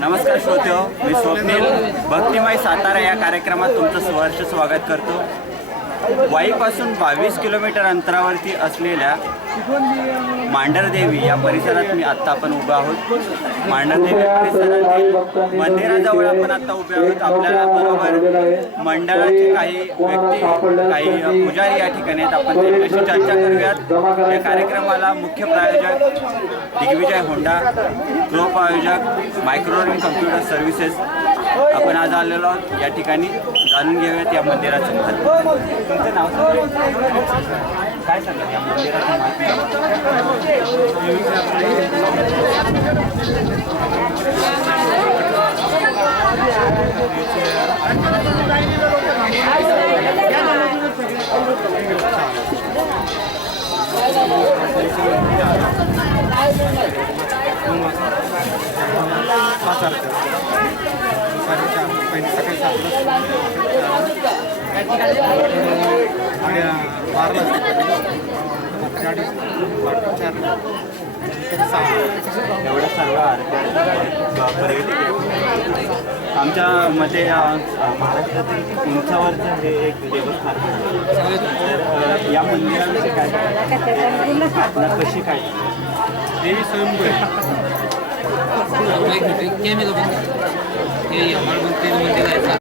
नमस्कार श्रोते, मी स्वप्नील भक्तिमय सातारा या कार्यक्रमात तुमचं सहर्ष स्वागत करतो। वाईपासून 22 किलोमीटर अंतरावरती असलेल्या मांढरदेवी या परिसरात मी आत्ता आपण उभा आहोत। मांढरदेवी परिसरातील मंदिराजवळ आपण आत्ता उभे आहोत। आपल्याला बरोबर मंडळाचे काही व्यक्ती, काही पुजारी या ठिकाणी आहेत। आपण त्यांच्याशी चर्चा करूयात। या कार्यक्रमाला मुख्य प्रायोजक दिग्विजय होंडा, ग्रुप आयोजक मायक्रोवेव्ह कम्प्युटर सर्व्हिसेस आपण आज आलेलो आहोत। या ठिकाणी जाणून घेऊयात या मंदिराचं महत्त्व। तुमचं नाव काय सांगा या मंदिराचं एवढं सर्व आमच्या मते महाराष्ट्रातील उंचावरचं हे एक देवस्थान। तर या मंदिराविषयी काय स्थापना कशी काय देवी स्वयंभू आहे।